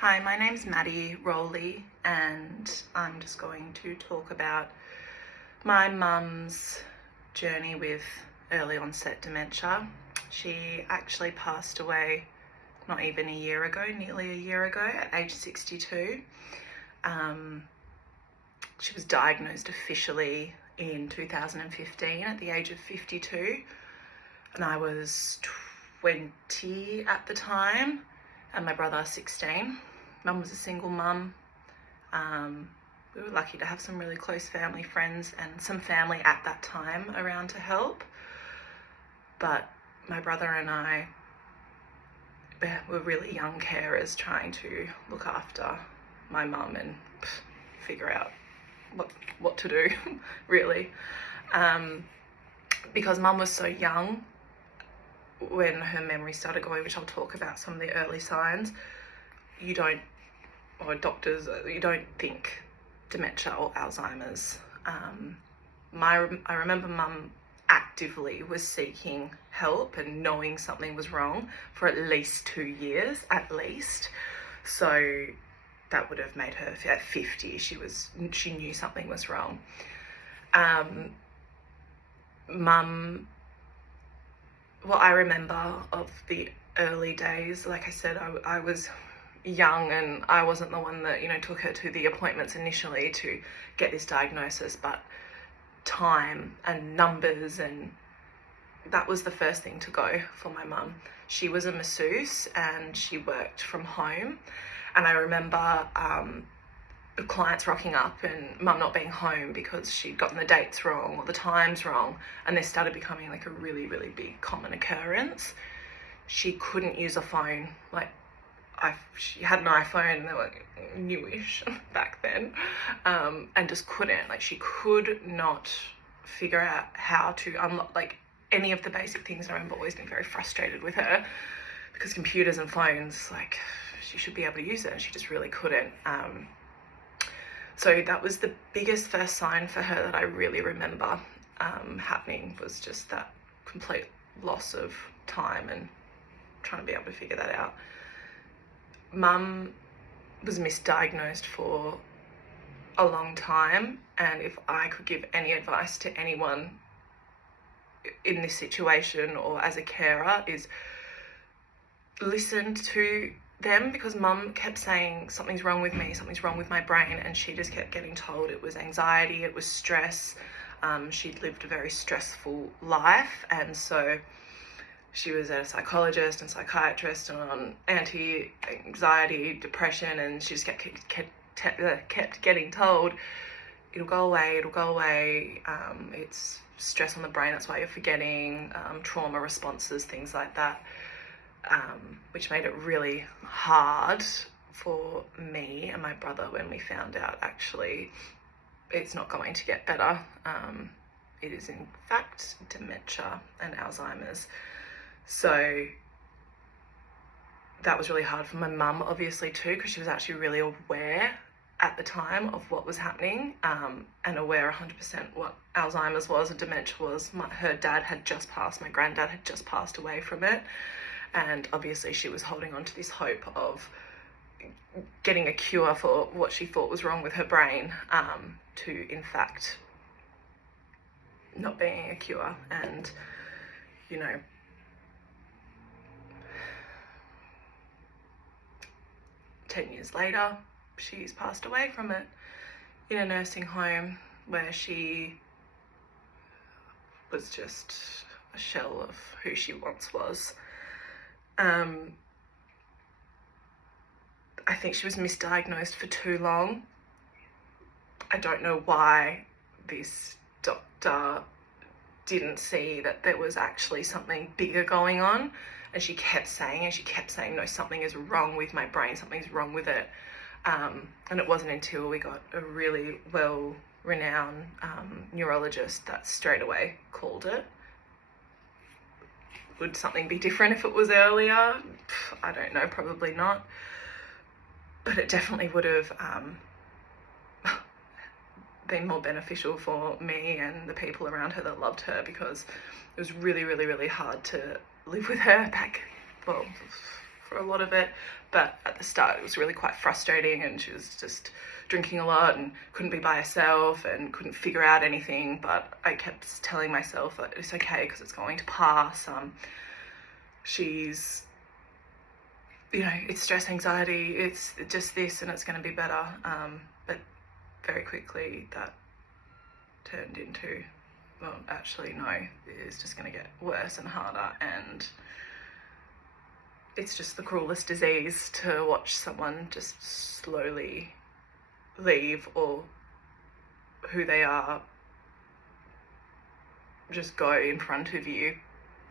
Hi, my name's Maddie Rowley, and I'm just going to talk about my mum's journey with early onset dementia. She actually passed away not even a year ago, nearly a year ago, at age 62. She was diagnosed officially in 2015 at the age of 52, and I was 20 at the time, and my brother 16. Mum was a single mum. We were lucky to have some really close family friends and some family at that time around to help. But my brother and I were really young carers trying to look after my mum and figure out what to do, really. Because mum was so young when her memory started going, which I'll talk about some of the early signs, you don't think dementia or Alzheimer's. I remember mum actively was seeking help and knowing something was wrong for at least 2 years, at least. So that would have made her, at 50, she knew something was wrong. I remember of the early days, like I said, I was young and I wasn't the one that, took her to the appointments initially to get this diagnosis, but time and numbers, and that was the first thing to go for my mum. She was a masseuse and she worked from home, and I remember clients rocking up and mum not being home because she'd gotten the dates wrong or the times wrong, and this started becoming like a really, really big common occurrence. She couldn't use a phone. She had an iPhone, they were newish back then, and just couldn't. She could not figure out how to unlock, any of the basic things. I remember always being very frustrated with her because computers and phones, she should be able to use it, and she just really couldn't. So that was the biggest first sign for her that I really remember happening, was just that complete loss of time and trying to be able to figure that out. Mum was misdiagnosed for a long time, and if I could give any advice to anyone in this situation or as a carer, is listen to them, because mum kept saying something's wrong with me, something's wrong with my brain, and she just kept getting told it was anxiety, it was stress. She'd lived a very stressful life, and so she was at a psychologist and psychiatrist and on anti-anxiety, depression, and she just kept getting told it'll go away, it's stress on the brain, that's why you're forgetting, trauma responses, things like that, which made it really hard for me and my brother when we found out actually it's not going to get better. It is in fact dementia and Alzheimer's. So that was really hard for my mum, obviously, too, because she was actually really aware at the time of what was happening, and aware 100% what Alzheimer's was and dementia was. Her dad had just passed, my granddad had just passed away from it, and obviously she was holding on to this hope of getting a cure for what she thought was wrong with her brain, to, in fact, not being a cure. And, 10 years later, she's passed away from it in a nursing home where she was just a shell of who she once was. I think she was misdiagnosed for too long. I don't know why this doctor didn't see that there was actually something bigger going on. And she kept saying, no, something is wrong with my brain, something's wrong with it. And it wasn't until we got a really well-renowned neurologist that straight away called it. Would something be different if it was earlier? I don't know, probably not. But it definitely would have been more beneficial for me and the people around her that loved her, because it was really, really, really hard to live with her back, for a lot of it, but at the start it was really quite frustrating, and she was just drinking a lot and couldn't be by herself and couldn't figure out anything. But I kept telling myself that it's okay because it's going to pass. She's, you know, it's stress anxiety, it's just this, and it's going to be better. But very quickly that turned into, well, actually no, it's just going to get worse and harder, and it's just the cruelest disease to watch someone just slowly leave, or who they are just go in front of you,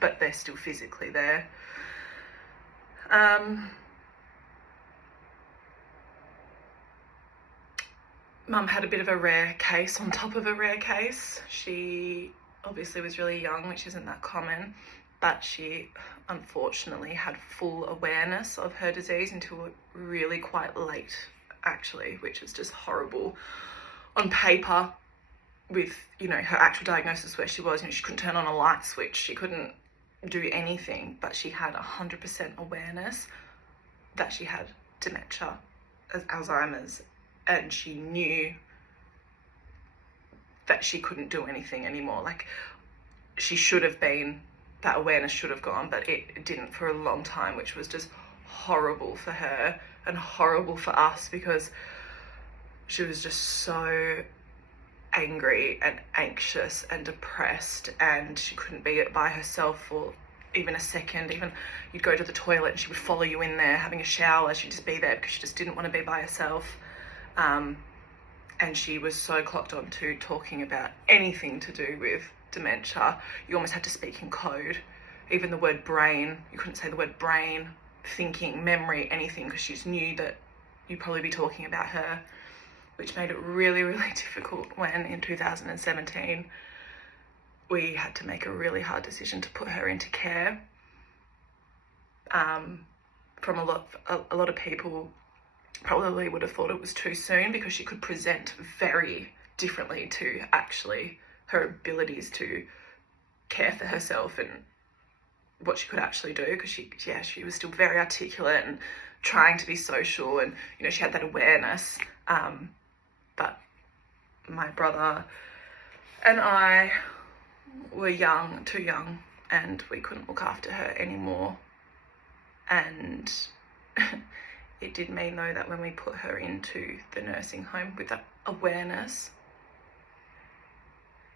but they're still physically there. Mum had a bit of a rare case on top of a rare case. She obviously was really young, which isn't that common, but she unfortunately had full awareness of her disease until really quite late, actually, which is just horrible. On paper, with, you know, her actual diagnosis where she was, you know, she couldn't turn on a light switch, she couldn't do anything, but she had 100% awareness that she had dementia, as Alzheimer's, and she knew that she couldn't do anything anymore. Like, she should have been, that awareness should have gone, but it didn't for a long time, which was just horrible for her and horrible for us, because she was just so angry and anxious and depressed, and she couldn't be by herself for even a second. Even you'd go to the toilet and she would follow you in there, having a shower, she'd just be there because she just didn't want to be by herself. And she was so clocked on to talking about anything to do with dementia. You almost had to speak in code. Even the word brain, you couldn't say the word brain, thinking, memory, anything, because she just knew that you'd probably be talking about her, which made it really, really difficult when in 2017 we had to make a really hard decision to put her into care. From a lot of people probably would have thought it was too soon, because she could present very differently to actually her abilities to care for herself and what she could actually do, because she was still very articulate and trying to be social, and, you know, she had that awareness. But my brother and I were too young, and we couldn't look after her anymore. And it did mean, though, that when we put her into the nursing home with that awareness,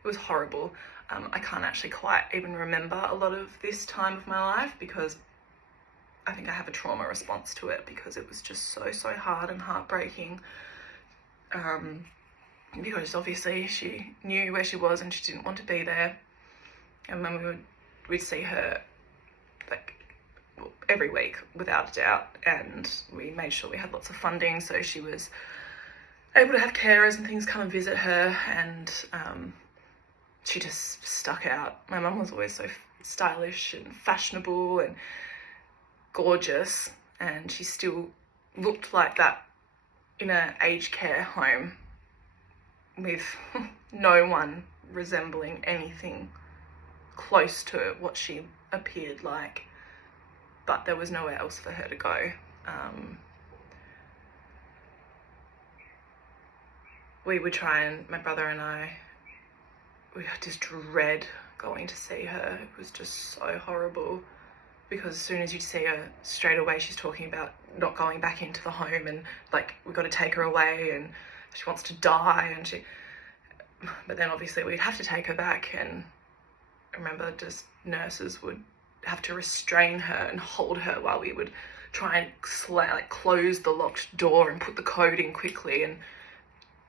it was horrible. I can't actually quite even remember a lot of this time of my life, because I think I have a trauma response to it, because it was just so hard and heartbreaking. Because obviously she knew where she was and she didn't want to be there. And when we'd see her like every week, without a doubt, and we made sure we had lots of funding, so she was able to have carers and things come and visit her, and she just stuck out. My mum was always so stylish and fashionable and gorgeous, and she still looked like that in an aged care home, with no one resembling anything close to what she appeared like. But there was nowhere else for her to go. We would try, and my brother and I, we just dread going to see her. It was just so horrible, because as soon as you'd see her, straight away she's talking about not going back into the home, and like, we've got to take her away, and she wants to die, but then obviously we'd have to take her back, and I remember just nurses would have to restrain her and hold her while we would try and close the locked door and put the code in quickly, and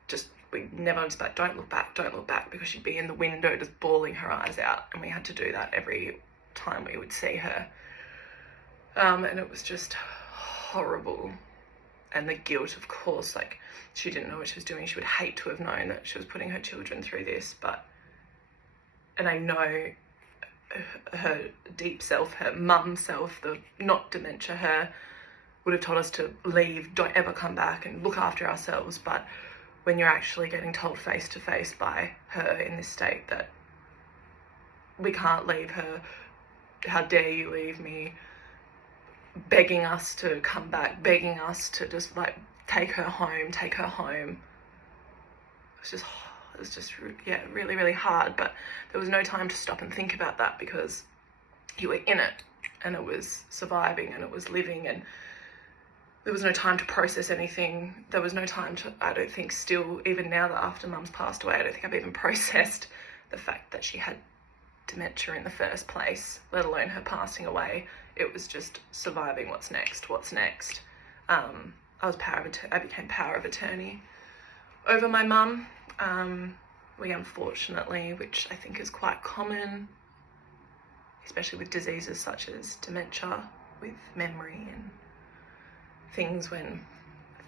just, we never was like, don't look back, because she'd be in the window just bawling her eyes out, and we had to do that every time we would see her. And it was just horrible. And the guilt, of course, like, she didn't know what she was doing. She would hate to have known that she was putting her children through this, and I know her deep self, her mum self, the not dementia her, would have told us to leave, don't ever come back, and look after ourselves. But when you're actually getting told face to face by her in this state that we can't leave her, how dare you leave me, begging us to come back, begging us to just like take her home. It was just really, really hard, but there was no time to stop and think about that because you were in it, and it was surviving, and it was living, and there was no time to process anything. There was no time to, I don't think, still, even now that after Mum's passed away, I don't think I've even processed the fact that she had dementia in the first place, let alone her passing away. It was just surviving. What's next? I became power of attorney over my mum. We unfortunately, which I think is quite common, especially with diseases such as dementia, with memory and things, when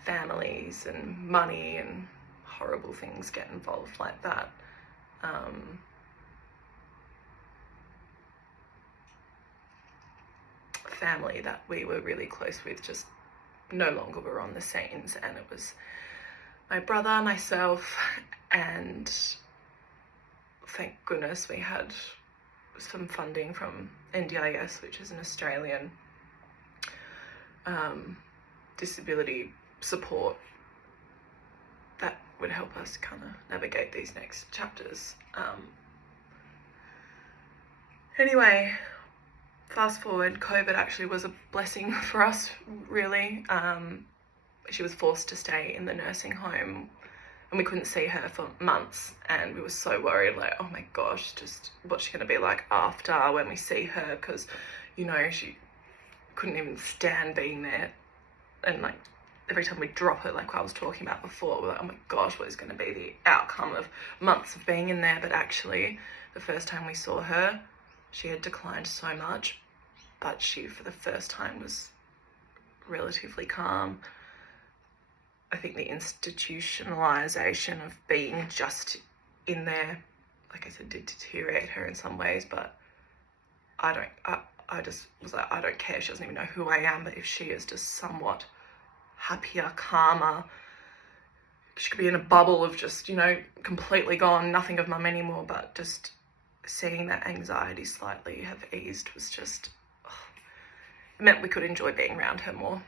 families and money and horrible things get involved like that. Family that we were really close with just no longer were on the scenes, and it was my brother, myself, and thank goodness we had some funding from NDIS, which is an Australian disability support that would help us kind of navigate these next chapters. Anyway, fast forward, COVID actually was a blessing for us, really. She was forced to stay in the nursing home, and we couldn't see her for months, and we were so worried, like, oh my gosh, just what's she going to be like after when we see her, because, you know, she couldn't even stand being there, and like every time we drop her, like I was talking about before, we're like, oh my gosh, what is going to be the outcome of months of being in there? But actually, the first time we saw her, she had declined so much, but she, for the first time, was relatively calm. I think the institutionalization of being just in there, like I said, did deteriorate her in some ways, but I just was like, I don't care. She doesn't even know who I am, but if she is just somewhat happier, calmer, she could be in a bubble of just, you know, completely gone, nothing of Mum anymore, but just seeing that anxiety slightly have eased was just, it meant we could enjoy being around her more.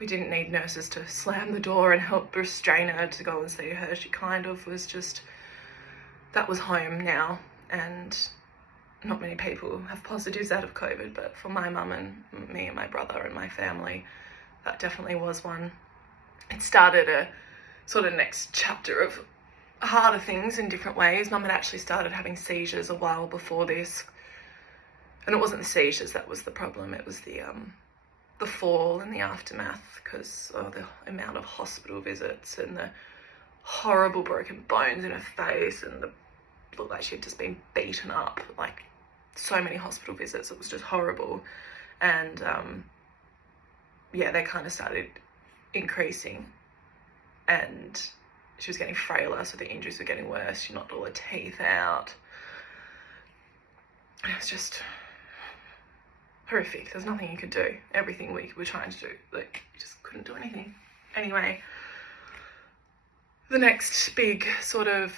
We didn't need nurses to slam the door and help restrain her to go and see her. She kind of was just, that was home now, and not many people have positives out of COVID, but for my mum and me and my brother and my family, that definitely was one. It started a sort of next chapter of harder things in different ways. Mum had actually started having seizures a while before this, and it wasn't the seizures that was the problem, it was the fall and the aftermath, because of the amount of hospital visits and the horrible broken bones in her face, and the looked like she had just been beaten up, like so many hospital visits. It was just horrible. And they kind of started increasing, and she was getting frailer, so the injuries were getting worse. She knocked all her teeth out. It was just horrific. There's nothing you could do. Everything we were trying to do, like, you just couldn't do anything. Anyway, the next big sort of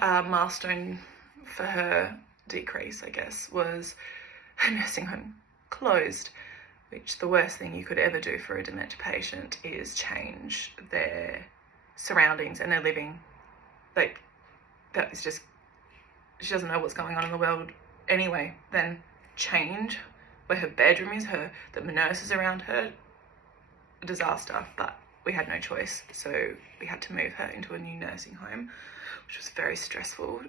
milestone for her decrease, I guess, was her nursing home closed, which the worst thing you could ever do for a dementia patient is change their surroundings and their living. Like, that is just, she doesn't know what's going on in the world anyway. Then change where her bedroom is, the nurses around her, a disaster. But we had no choice, so we had to move her into a new nursing home, which was very stressful,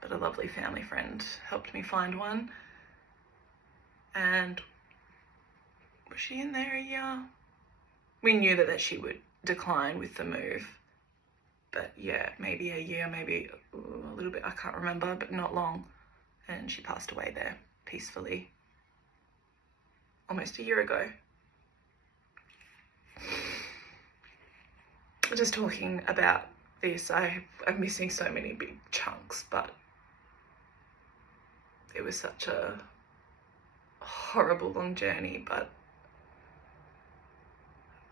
but a lovely family friend helped me find one. And was she in there a year? We knew that she would decline with the move, but yeah, maybe a year, maybe a little bit, I can't remember, but not long. And she passed away there peacefully almost a year ago. Just talking about this, I'm missing so many big chunks, but it was such a horrible long journey. But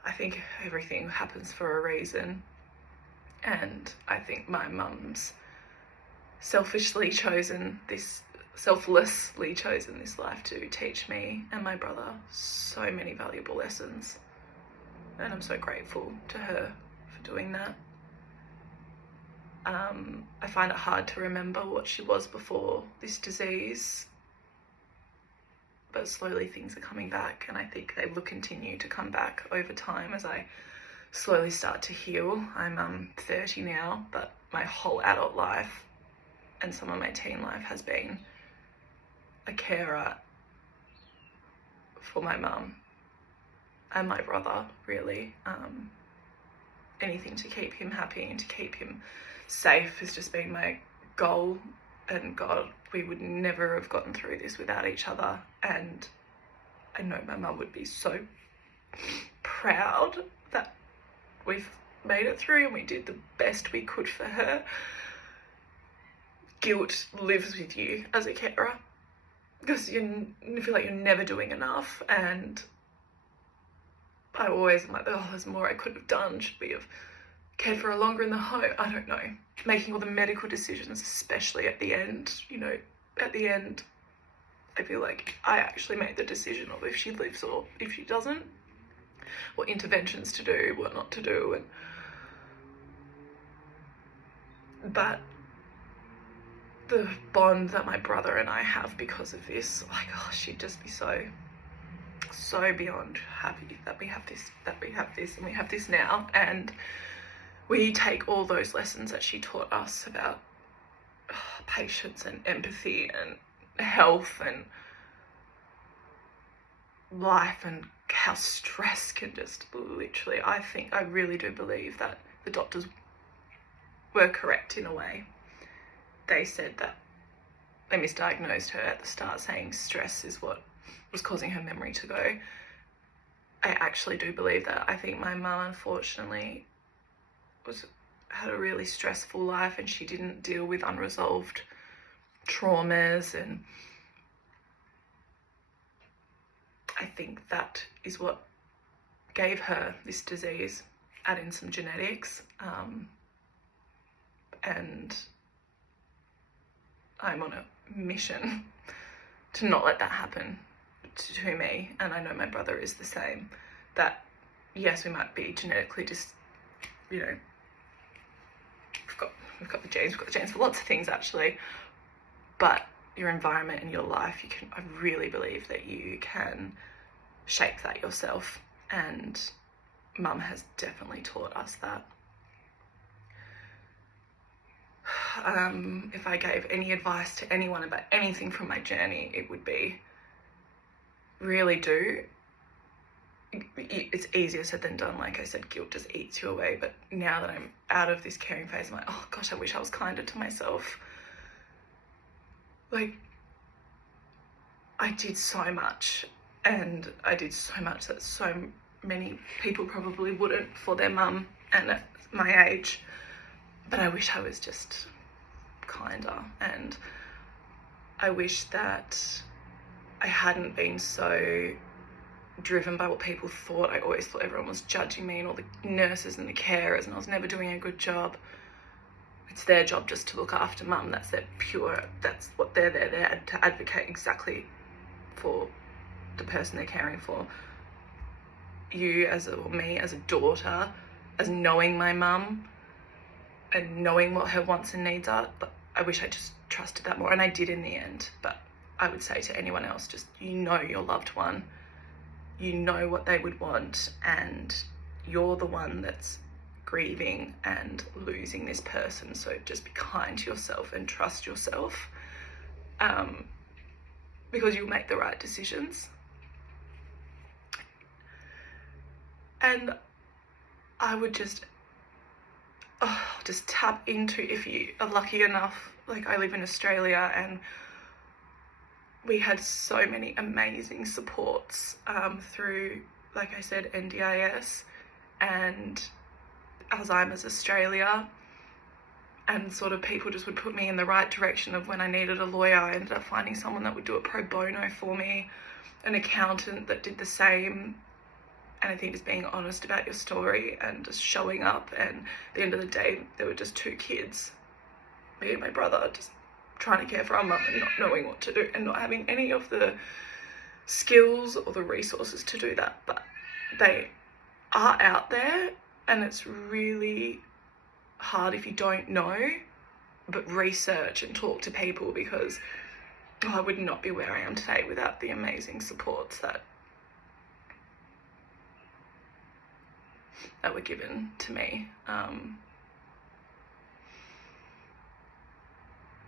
I think everything happens for a reason, and I think my mum's selfishly chosen this selflessly chosen this life to teach me and my brother so many valuable lessons. And I'm so grateful to her for doing that. I find it hard to remember what she was before this disease, but slowly things are coming back, and I think they will continue to come back over time as I slowly start to heal. I'm 30 now, but my whole adult life and some of my teen life has been a carer for my mum and my brother, really. Anything to keep him happy and to keep him safe has just been my goal, and God, we would never have gotten through this without each other, and I know my mum would be so proud that we've made it through and we did the best we could for her. Guilt lives with you as a carer because you feel like you're never doing enough, and I always am like, oh, there's more I could have done. Should we have cared for her longer in the home? I don't know. Making all the medical decisions, especially at the end, at the end, I feel like I actually made the decision of if she lives or if she doesn't, what interventions to do, what not to do. But the bond that my brother and I have because of this, like, oh, she'd just be so beyond happy that we have this, and we have this now. And we take all those lessons that she taught us about patience and empathy and health and life and how stress can just literally, I really do believe that the doctors were correct in a way. They said that they misdiagnosed her at the start, saying stress is what was causing her memory to go. I actually do believe that. I think my mum, unfortunately, had a really stressful life, and she didn't deal with unresolved traumas, and I think that is what gave her this disease. Add in some genetics, and I'm on a mission to not let that happen to me, and I know my brother is the same. That yes, we might be genetically just, we've got the genes for lots of things actually, but your environment and your life, I really believe that you can shape that yourself, and Mum has definitely taught us that. If I gave any advice to anyone about anything from my journey, it would be really do. It's easier said than done. Like I said, guilt just eats you away. But now that I'm out of this caring phase, I'm like, oh gosh, I wish I was kinder to myself. Like, I did so much, and I did so much that so many people probably wouldn't for their mum and at my age. But I wish I was just kinder, and I wish that I hadn't been so driven by what people thought. I always thought everyone was judging me, and all the nurses and the carers, and I was never doing a good job. It's their job just to look after Mum. That's what they're there to advocate exactly for the person they're caring for. Me as a daughter, as knowing my mum and knowing what her wants and needs are, but I wish I just trusted that more, and I did in the end. But I would say to anyone else, just, your loved one, what they would want, and you're the one that's grieving and losing this person. So just be kind to yourself and trust yourself, because you'll make the right decisions. And I would just tap into, if you are lucky enough, like I live in Australia, and we had so many amazing supports through, like I said, NDIS and Alzheimer's Australia, and sort of people just would put me in the right direction of when I needed a lawyer. I ended up finding someone that would do it pro bono for me, an accountant that did the same. And I think just being honest about your story and just showing up. And at the end of the day, there were just two kids, me and my brother, just trying to care for our mum and not knowing what to do and not having any of the skills or the resources to do that. But they are out there, and it's really hard if you don't know, but research and talk to people, because I would not be where I am today without the amazing supports that were given to me.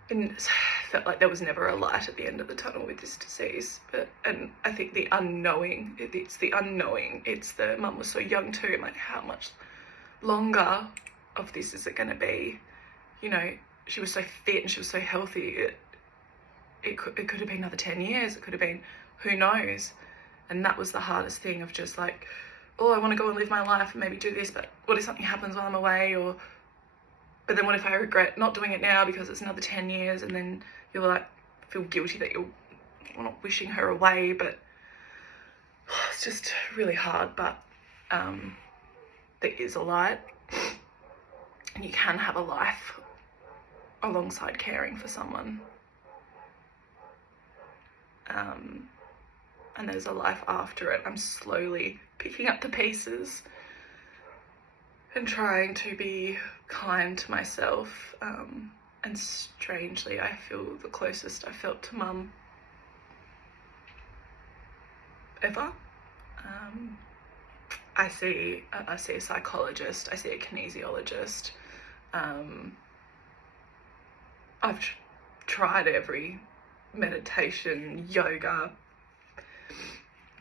And it felt like there was never a light at the end of the tunnel with this disease. And I think the unknowing, it's the unknowing. It's the mum was so young too. I'm like, how much longer of this is it going to be? You know, she was so fit and she was so healthy. It could have been another 10 years. It could have been, who knows? And that was the hardest thing, of just like, oh, I want to go and live my life and maybe do this, but what if something happens while I'm away? But then what if I regret not doing it now because it's another 10 years, and then you're like, feel guilty that you're not wishing her away. But it's just really hard. But there is a light, and you can have a life alongside caring for someone. And there's a life after it. I'm slowly picking up the pieces and trying to be kind to myself. And strangely, I feel the closest I felt to mum ever. I see a psychologist, I see a kinesiologist. I've tried every meditation, yoga,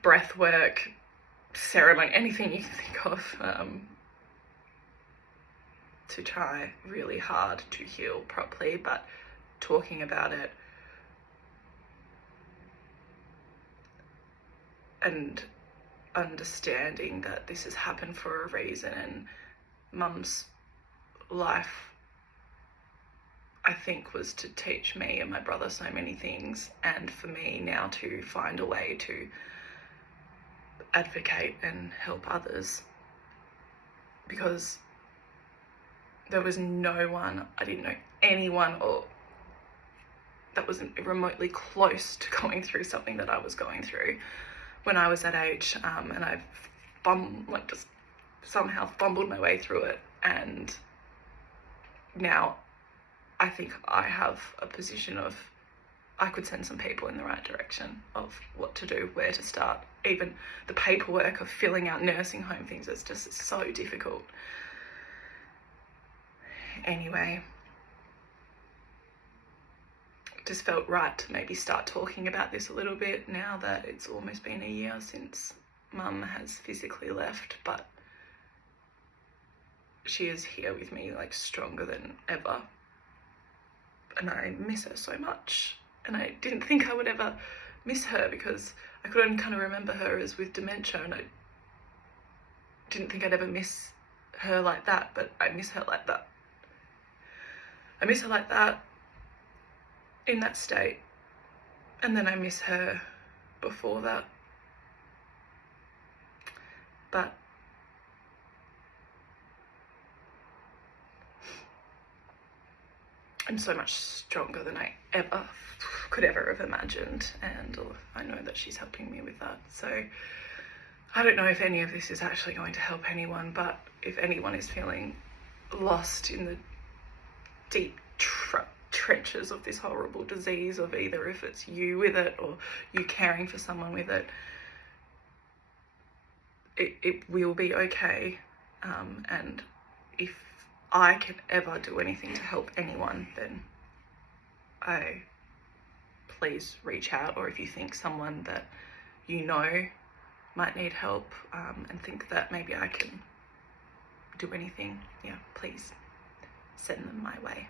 breath work, ceremony, anything you can think of, to try really hard to heal properly. But talking about it and understanding that this has happened for a reason, and mum's life, I think, was to teach me and my brother so many things, and for me now to find a way to advocate and help others, because there was no one, I didn't know anyone or that wasn't remotely close to going through something that I was going through when I was that age, and I've just somehow fumbled my way through it. And now I think I have a position of, I could send some people in the right direction of what to do, where to start. Even the paperwork of filling out nursing home things is just so difficult. Anyway, it just felt right to maybe start talking about this a little bit now that it's almost been a year since mum has physically left, but she is here with me, like, stronger than ever. And I miss her so much. And I didn't think I would ever miss her, because I could only kind of remember her as with dementia, and I didn't think I'd ever miss her like that, but I miss her like that. I miss her like that in that state, and then I miss her before that. But I'm so much stronger than I could ever have imagined, and I know that she's helping me with that. So I don't know if any of this is actually going to help anyone, but if anyone is feeling lost in the deep trenches of this horrible disease, of either if it's you with it or you caring for someone with it, it will be okay. And if I can ever do anything to help anyone, then please reach out. Or if you think someone that you know might need help, and think that maybe I can do anything, yeah, please send them my way.